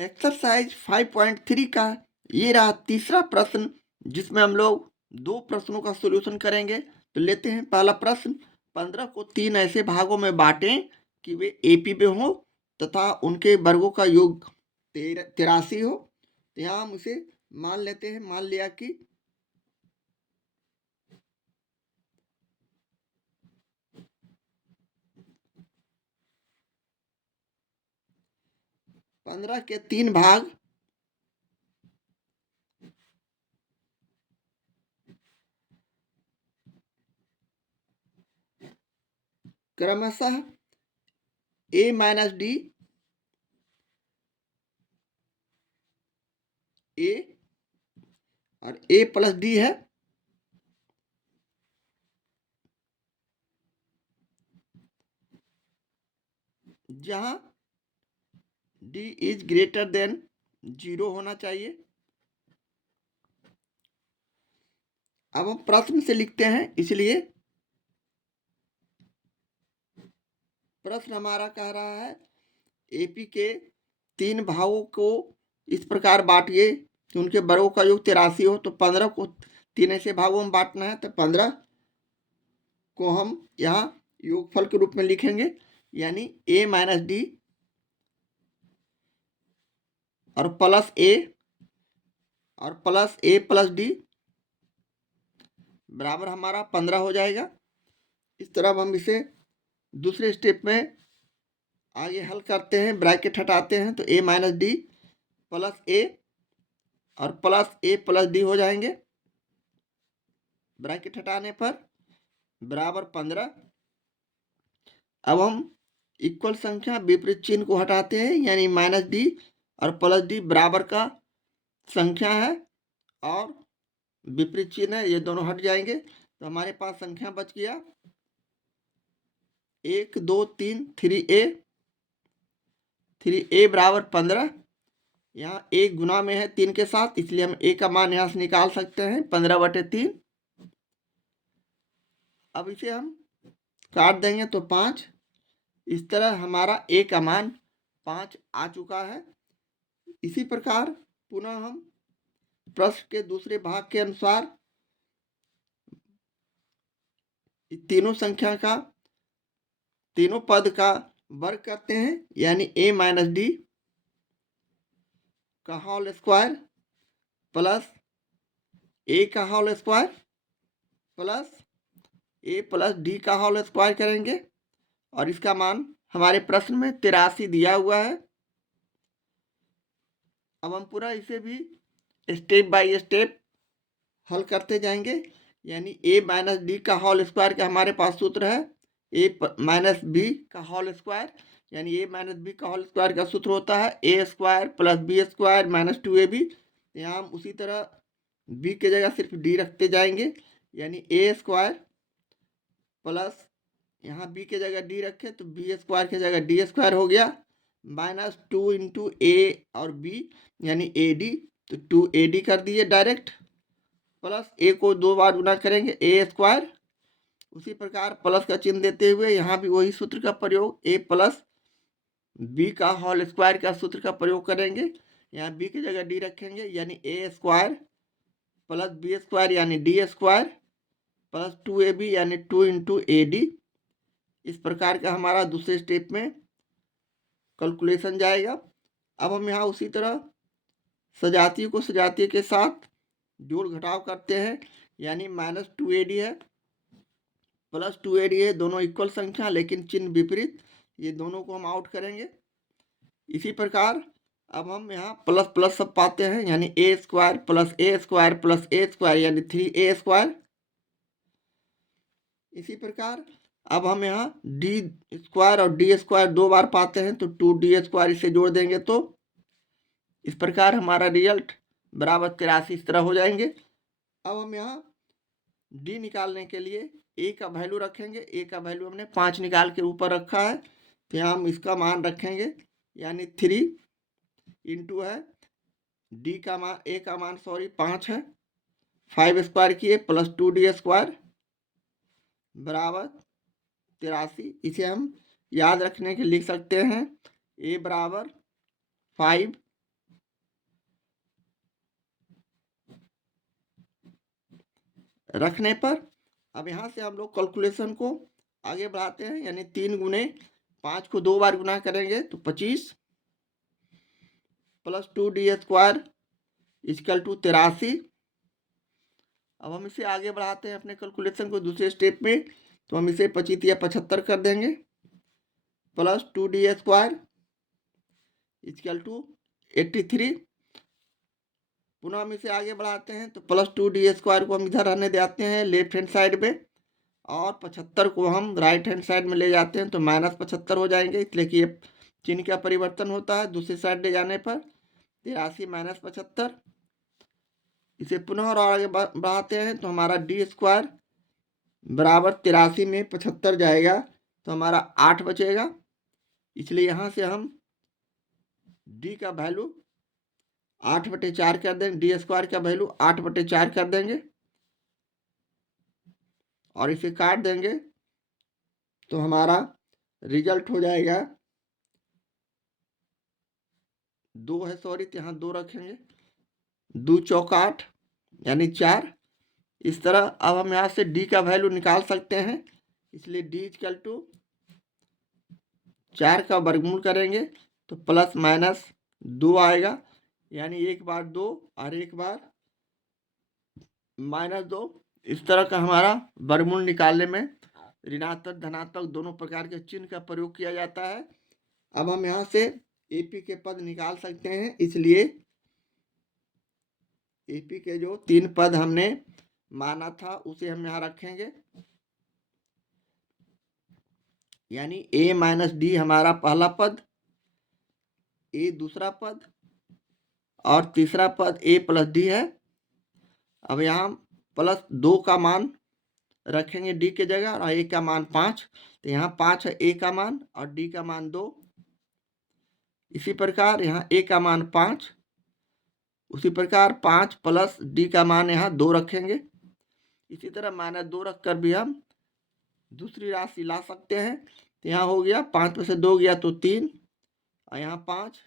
Exercise 5.3 का ये रहा तीसरा प्रश्न, जिसमें हम लोग 2 प्रश्नों का सॉल्यूशन करेंगे। तो लेते हैं पहला प्रश्न। 15 को 3 ऐसे भागों में बांटें कि वे एपी में हो तथा उनके वर्गों का योग 83 हो। तो यहाँ हम इसे मान लेते हैं। मान लिया कि 15 के 3 भाग क्रमशः a माइनस डी, a और a प्लस डी है। जहां d इज ग्रेटर देन 0 होना चाहिए। अब हम प्रश्न से लिखते हैं, इसलिए प्रश्न हमारा कह रहा है एपी के 3 भागों को इस प्रकार बांटिए कि उनके वर्गों का योग 83 हो। तो 15 को 3 ऐसे भागों में बांटना है। तो 15 को हम यहाँ योगफल के रूप में लिखेंगे, यानी a माइनस डी और प्लस a और प्लस a प्लस डी बराबर हमारा 15 हो जाएगा। इस तरह हम इसे दूसरे स्टेप में आगे हल करते हैं। ब्रैकेट हटाते हैं तो a minus D plus a और प्लस a प्लस डी हो जाएंगे। ब्रैकेट हटाने पर बराबर 15। अब हम इक्वल संख्या विपरीत चिन्ह को हटाते हैं, यानी माइनस डी और प्लस डी बराबर का संख्या है और विपरीत चिन्ह है, ये दोनों हट जाएंगे। तो हमारे पास संख्या बच गया 1 2 3 3a बराबर 15। यहाँ एक गुना में है 3 के साथ, इसलिए हम a का मान यहाँ से निकाल सकते हैं 15/3। अब इसे हम काट देंगे तो 5। इस तरह हमारा a का मान 5 आ चुका है। इसी प्रकार पुनः हम प्रश्न के दूसरे भाग के अनुसार तीनों संख्या का तीनों पद का वर्ग करते हैं, यानी a माइनस डी का होल स्क्वायर प्लस a का whole square plus a plus D का होल स्क्वायर करेंगे और इसका मान हमारे प्रश्न में 83 दिया हुआ है। अब हम पूरा इसे भी स्टेप बाय स्टेप हल करते जाएंगे, यानी a माइनस डी का होल स्क्वायर का हमारे पास सूत्र है a माइनस बी का होल स्क्वायर, यानी a माइनस बी का होल स्क्वायर का सूत्र होता है a square plus B square minus 2ab। यहाँ हम उसी तरह b की जगह सिर्फ d रखते जाएंगे, यानी a स्क्वायर प्लस यहाँ b की जगह d रखे तो b स्क्वायर की जगह d स्क्वायर हो गया माइनस 2 इंटू a और b, यानी ad। तो 2ad कर दिए डायरेक्ट, प्लस a को 2 बार गुना करेंगे a स्क्वायर। उसी प्रकार प्लस का चिन्ह देते हुए यहाँ भी वही सूत्र का प्रयोग a प्लस b का होल स्क्वायर का सूत्र का प्रयोग करेंगे। यहाँ b की जगह d रखेंगे, यानी a square plus b square यानी d स्क्वायर प्लस 2ab यानी 2 इंटू ad। इस प्रकार का हमारा दूसरे स्टेप में कैलकुलेशन जाएगा। अब हम यहाँ उसी तरह सजातीय को सजातीय के साथ जोड़ घटाव करते हैं, यानी माइनस 2ad है प्लस 2ad है, दोनों इक्वल संख्या लेकिन चिन्ह विपरीत। ये दोनों को हम आउट करेंगे। इसी प्रकार अब हम यहाँ प्लस प्लस सब पाते हैं, यानी a square plus a square plus a square यानी 3a स्क्वायर। इसी प्रकार अब हम यहाँ डी स्क्वायर और डी स्क्वायर 2 बार पाते हैं, तो 2d स्क्वायर इसे जोड़ देंगे तो इस प्रकार हमारा रिजल्ट बराबर 83 इस तरह हो जाएंगे। अब हम यहाँ डी निकालने के लिए a का वैल्यू रखेंगे। a का वैल्यू हमने 5 निकाल के ऊपर रखा है, तो यहाँ हम इसका मान रखेंगे, यानी 3 इंटू है डी का मान a का मान 5 है, 5 स्क्वायर किए प्लस 2d स्क्वायर बराबर 83। इसे हम याद रखने के लिख सकते हैं a बराबर 5 रखने पर अब यहाँ से हम लोग कैलकुलेशन को आगे बढ़ाते हैं, यानी 3 गुने 5 को 2 बार गुना करेंगे तो 25 प्लस 2d² इक्वल टू 83। अब हम इसे आगे बढ़ाते हैं अपने कैलकुलेशन को दूसरे स्टेप में, तो हम इसे 25 या 75 कर देंगे प्लस 2d² इक्वल टू 83। पुनः हम इसे आगे बढ़ाते हैं तो प्लस 2d² को हम इधर रहने देते हैं लेफ्ट हैंड साइड में, और 75 को हम राइट हैंड साइड में ले जाते हैं तो -75 हो जाएंगे, इसलिए कि ये चिन्ह का परिवर्तन होता है दूसरी साइड ले जाने पर। 83 - 75, इसे पुनः और आगे बढ़ाते हैं तो हमारा d² बराबर 83 में 75 जाएगा तो हमारा 8 बचेगा, इसलिए यहाँ से हम d का वैल्यू 8/4 कर देंगे, d² का वैल्यू 8/4 कर देंगे और इसे काट देंगे तो हमारा रिजल्ट हो जाएगा 2 है, सॉरी तो यहाँ 2 रखेंगे, 2 चौक 8 यानी 4। इस तरह अब हम यहाँ से d का वैल्यू निकाल सकते हैं, इसलिए d इक्वल टू 4 का वर्गमूल करेंगे तो ±2 आएगा, यानी एक बार 2 और एक बार -2। इस तरह का हमारा वर्गमूल निकालने में ऋणात्मक धनात्मक दोनों प्रकार के चिन्ह का प्रयोग किया जाता है। अब हम यहाँ से AP के पद निकाल सकते हैं, इसलिए AP के जो 3 पद हमने माना था उसे हम यहाँ रखेंगे, यानी A - D हमारा पहला पद, A दूसरा पद और तीसरा पद A + D है। अब यहाँ +2 का मान रखेंगे D के जगह और A का मान 5, तो यहाँ 5 है A का मान और D का मान 2। इसी प्रकार यहाँ A का मान 5, उसी प्रकार 5 प्लस D का मान यहाँ 2 रखेंगे। इसी तरह -2 रख कर भी हम दूसरी राशि ला सकते हैं, तो यहाँ हो गया 5 में से 2 गया तो 3 और यहाँ 5,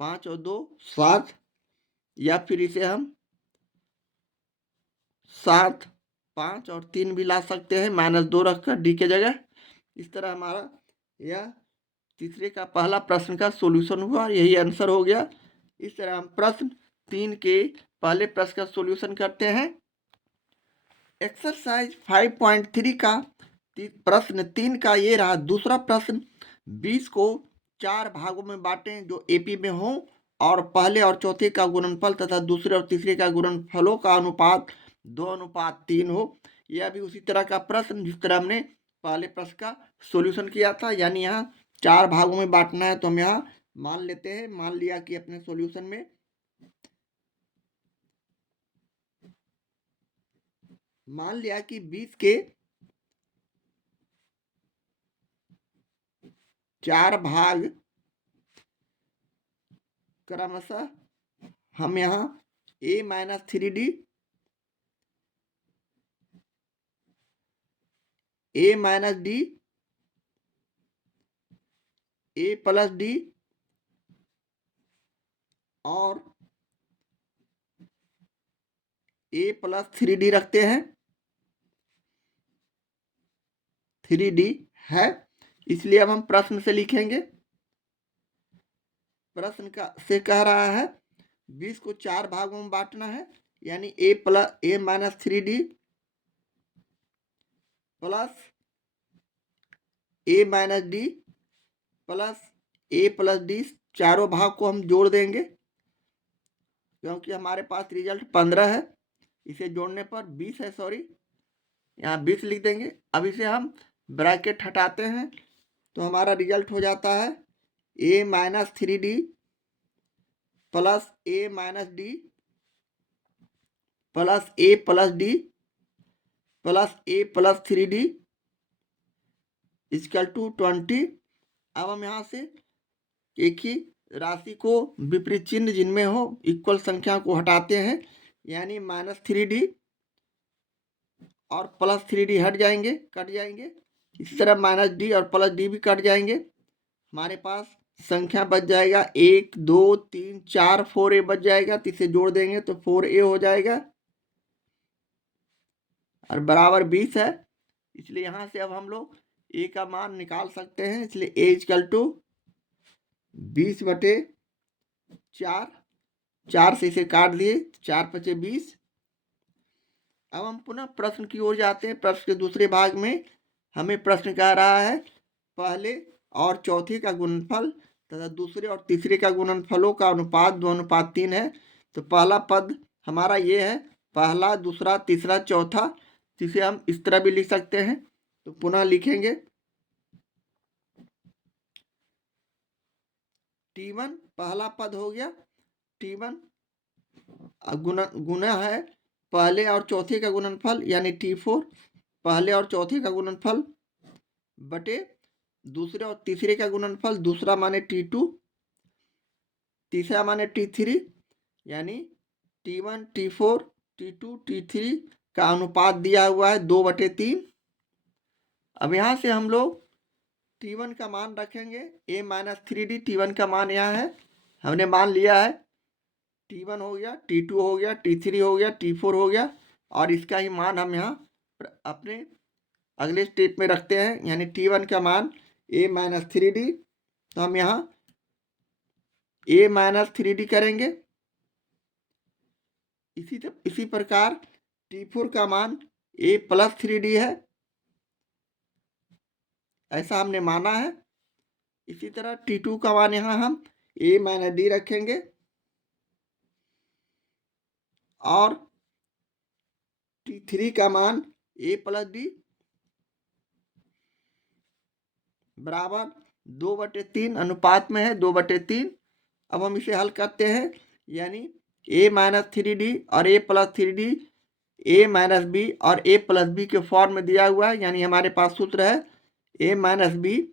5 और 2 7, या फिर इसे हम 7, 5 और 3 भी ला सकते हैं -2 रखकर D के जगह। इस तरह हमारा यह तीसरे का पहला प्रश्न का सॉल्यूशन हुआ और यही आंसर हो गया। इस तरह हम प्रश्न 3 के पहले प्रश्न का सॉल्यूशन करते हैं। एक्सरसाइज 5.3 का प्रश्न 3 का ये रहा दूसरा प्रश्न। 20 को 4 भागों में बांटें जो AP में हो और पहले और चौथे का गुणनफल तथा दूसरे और तीसरे का गुणनफलों का अनुपात 2:3 हो। यह भी उसी तरह का प्रश्न जिस तरह हमने पहले प्रश्न का सॉल्यूशन किया था, यानी यहाँ 4 भागों में बांटना है तो हम यहाँ मान लेते हैं, मान लिया कि अपने सॉल्यूशन में मान लिया कि 20 के 4 भाग क्रमशः हम यहाँ A - 3D, A - D, A + D और A + 3D रखते हैं। 3D है, इसलिए अब हम प्रश्न से लिखेंगे। प्रश्न का से कह रहा है 20 को 4 भागों में बांटना है, यानी A - 3D plus A - D plus A + D, चारों भाग को हम जोड़ देंगे क्योंकि हमारे पास रिजल्ट 15 है, इसे जोड़ने पर 20 है, सॉरी यहाँ 20 लिख देंगे। अब इसे हम ब्रैकेट हटाते हैं तो हमारा रिजल्ट हो जाता है A - 3D plus A - D plus A + D plus A + 3D equal to 20। अब हम यहाँ से एक ही राशि को विपरीत चिन्ह जिनमें हो इक्वल संख्या को हटाते हैं, यानी -3D और +3D हट जाएंगे, कट जाएंगे। इसी तरह -D और +D भी कट जाएंगे। हमारे पास संख्या बच जाएगा 1 2 3 4 4A बच जाएगा, तो इसे जोड़ देंगे तो 4A हो जाएगा। और बराबर 20 है, इसलिए यहाँ से अब हम लोग ए का मान निकाल सकते हैं। इसलिए ए इक्वल टू 20/4, 4 से इसे काट दिए, 4 पचे 20। अब हम पुनः प्रश्न की ओर जाते हैं। प्रश्न के दूसरे भाग में हमें प्रश्न कह रहा है पहले और चौथे का गुणनफल तथा दूसरे और तीसरे का गुणनफलों का अनुपात 2:3 है। तो पहला पद हमारा ये है, पहला, दूसरा, तीसरा, चौथा। जिसे हम इस तरह भी लिख सकते हैं। तो पुनः लिखेंगे T1 पहला पद हो गया, T1 गुना है पहले और चौथे का गुणनफल यानी T4, पहले और चौथे का गुणनफल बटे दूसरे और तीसरे का गुणनफल, दूसरा माने T2, तीसरा माने T3, यानी T1 T4 T2 T3 का अनुपात दिया हुआ है 2/3। अब यहाँ से हम लोग T1 का मान रखेंगे a-3d। T1 का मान यहाँ है, हमने मान लिया है। T1 हो गया, T2 हो गया, T3 हो गया, T4 हो गया, और इसका ही मान हम यहाँ अपने अगले स्टेप में रखते हैं, यानी T1 का मान a-3d। तो हम यहाँ a-3d करेंगे। इसी प्रकार T4 का मान a+3d है, ऐसा हमने माना है। इसी तरह T2 का मान यहाँ हम a-d रखेंगे, और T3 का मान a+d बराबर 2/3 अनुपात में है, 2/3। अब हम इसे हल करते हैं, यानी a-3d और a+3d a-b और a+b के फॉर्म में दिया हुआ है। यानी हमारे पास सूत्र है a-b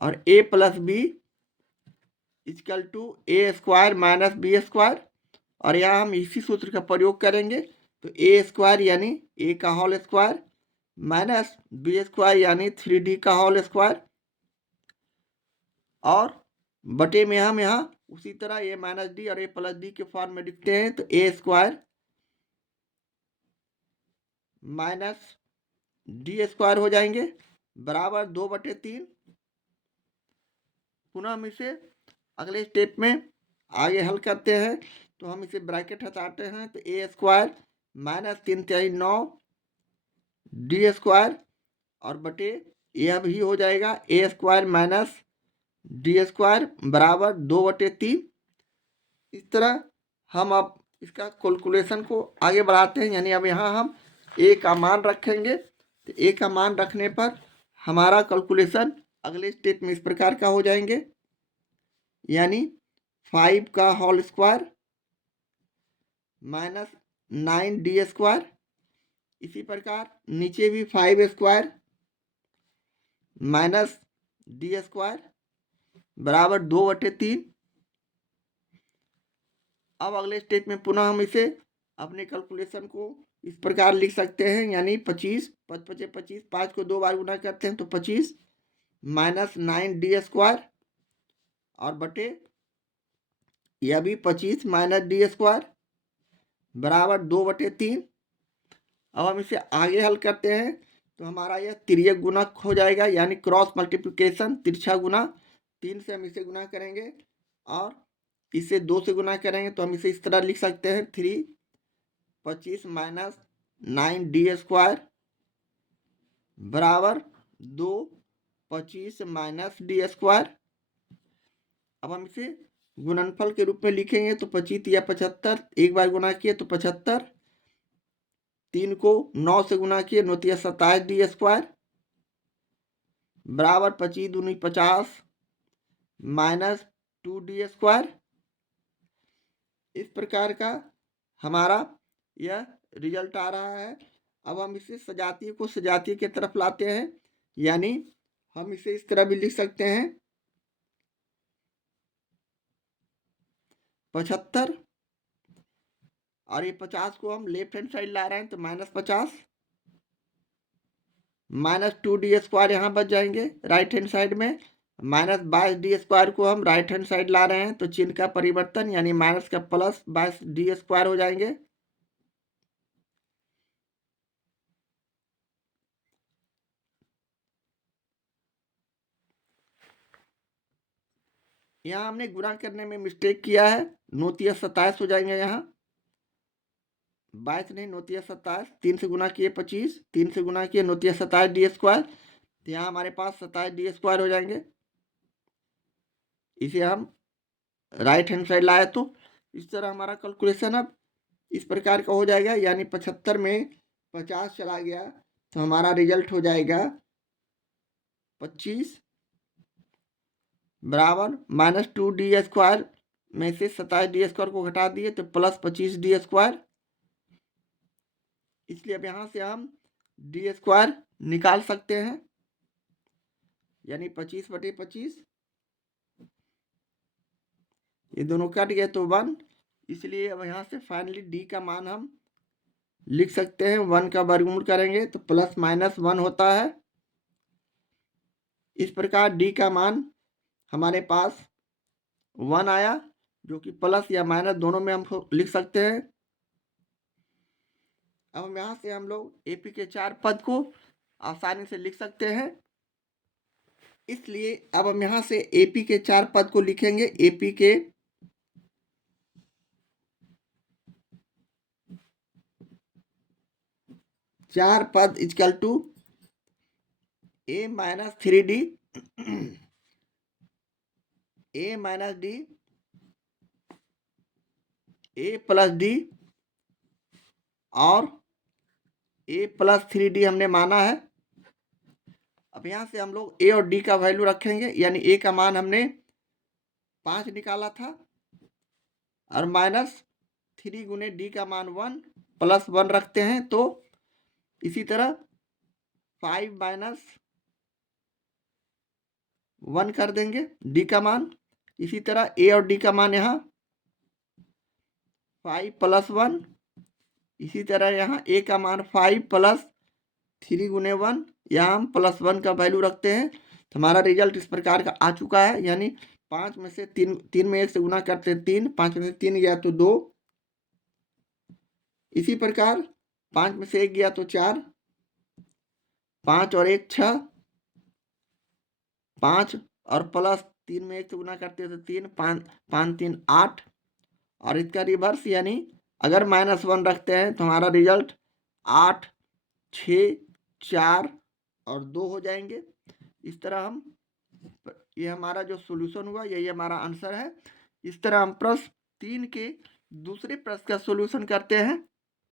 और a+b equal to a² - b²। और यहाँ हम इसी सूत्र का प्रयोग करेंगे। तो a² यानी a का होल स्क्वायर माइनस b² यानी 3d का होल स्क्वायर, और बटे में हम यहाँ उसी तरह a-d और a+d के फॉर्म में लिखते हैं। तो a² माइनस d² हो जाएंगे बराबर 2/3। पुनः हम इसे अगले स्टेप में आगे हल करते हैं। तो हम इसे ब्रैकेट हटाते हैं। तो a² माइनस 3/9 d² और बटे यह भी हो जाएगा a² माइनस d² बराबर 2/3। इस तरह हम अब इसका कैलकुलेशन को आगे बढ़ाते हैं। यानी अब यहाँ हम a का मान रखेंगे। तो a का मान रखने पर हमारा कैलकुलेशन अगले स्टेप में इस प्रकार का हो जाएंगे, यानी 5 का होल स्क्वायर माइनस 9d²। इसी प्रकार नीचे भी 5² माइनस d² बराबर 2/3। अब अगले स्टेप में पुनः हम इसे अपने कैलकुलेशन को इस प्रकार लिख सकते हैं, यानी 25, 5×5 = 5 को 2 बार गुना करते हैं तो 25 माइनस 9d² और बटे यह भी 25 माइनस d² बराबर 2/3। अब हम इसे आगे हल करते हैं। तो हमारा यह तिर्यक गुणक हो जाएगा, यानी क्रॉस मल्टीप्लिकेशन, तिरछा गुना। 3 से हम इसे गुना करेंगे और इसे 2 से गुना करेंगे। तो हम इसे इस तरह लिख सकते हैं 3 25 माइनस 9d² बराबर 2 25 माइनस d²। अब हम इसे गुणनफल के रूप में लिखेंगे। तो 25 या 75 एक बार गुना किए तो 75, 3 को 9 से गुना किए 9 × 27 d² बराबर 25 दूनी 50 माइनस 2d²। इस प्रकार का हमारा यह रिजल्ट आ रहा है। अब हम इसे सजातीय को सजातीय की तरफ लाते हैं, यानी हम इसे इस तरह भी लिख सकते हैं 75 और ये 50 को हम लेफ्ट हैंड साइड ला रहे हैं तो -50 माइनस 2d² यहाँ बच जाएंगे राइट हैंड साइड में। माइनस 22d² को हम राइट हैंड साइड ला रहे हैं तो चिन्ह का परिवर्तन, यानी माइनस का प्लस 22d² हो जाएंगे। यहाँ हमने गुणा करने में मिस्टेक किया है, 9×27 हो जाएंगे यहाँ, 22 नहीं 9×27, 3 से गुना किए 25, 3 से गुना किए 9×27 डी स्क्वायर, तो यहाँ हमारे पास 27 डी स्क्वायर हो जाएंगे। इसे हम राइट हैंड साइड लाए तो इस तरह हमारा कैलकुलेशन अब इस प्रकार का हो जाएगा, यानी 75 में 50 चला गया तो हमारा रिजल्ट हो जाएगा 25 बराबर -2 डी स्क्वायर में से 27 डी स्क्वायर को घटा दिए तो +25 डी स्क्वायर। इसलिए अब यहाँ से हम डी स्क्वायर निकाल सकते हैं, यानी 25/25, ये दोनों कट गए तो 1, इसलिए अब यहाँ से फाइनली डी का मान हम लिख सकते हैं। 1 का वर्गमूल करेंगे तो +-1 होता है। इस प्रकार डी का मान हमारे पास 1 आया, जो कि प्लस या माइनस दोनों में हम लिख सकते हैं। अब हम यहाँ से हम लोग एपी के 4 पद को आसानी से लिख सकते हैं। इसलिए अब हम यहाँ से एपी के 4 पद को लिखेंगे। एपी के 4 पद equal to a - 3d, a - d, a + d और a + 3d हमने माना है। अब यहाँ से हम लोग a और d का वैल्यू रखेंगे, यानी a का मान हमने 5 निकाला था और -3 गुने d का मान 1 +1 रखते हैं, तो इसी तरह 5 - 1 कर देंगे d का मान। इसी तरह a और d का मान यहाँ 5 + 1, इसी तरह यहाँ a का मान 5 + 3 गुने 1, यहाँ हम +1 का वैल्यू रखते हैं। तो हमारा रिजल्ट इस प्रकार का आ चुका है, यानी 5 में से 3 में 1 से गुना करते हैं 3, 5 में से 3 गया तो 2, इसी प्रकार 5 में से 1 गया तो 4, 5 और 1 6, 5 और +3 में 1 से गुना करते हैं तो 3, 5 5 3 8, और इसका रिवर्स यानी अगर -1 रखते हैं तो हमारा रिजल्ट 8 6 4 और 2 हो जाएंगे। इस तरह हम, ये हमारा जो सॉल्यूशन हुआ यही हमारा आंसर है। इस तरह हम प्रश्न 3 के दूसरे प्रश्न का सॉल्यूशन करते हैं।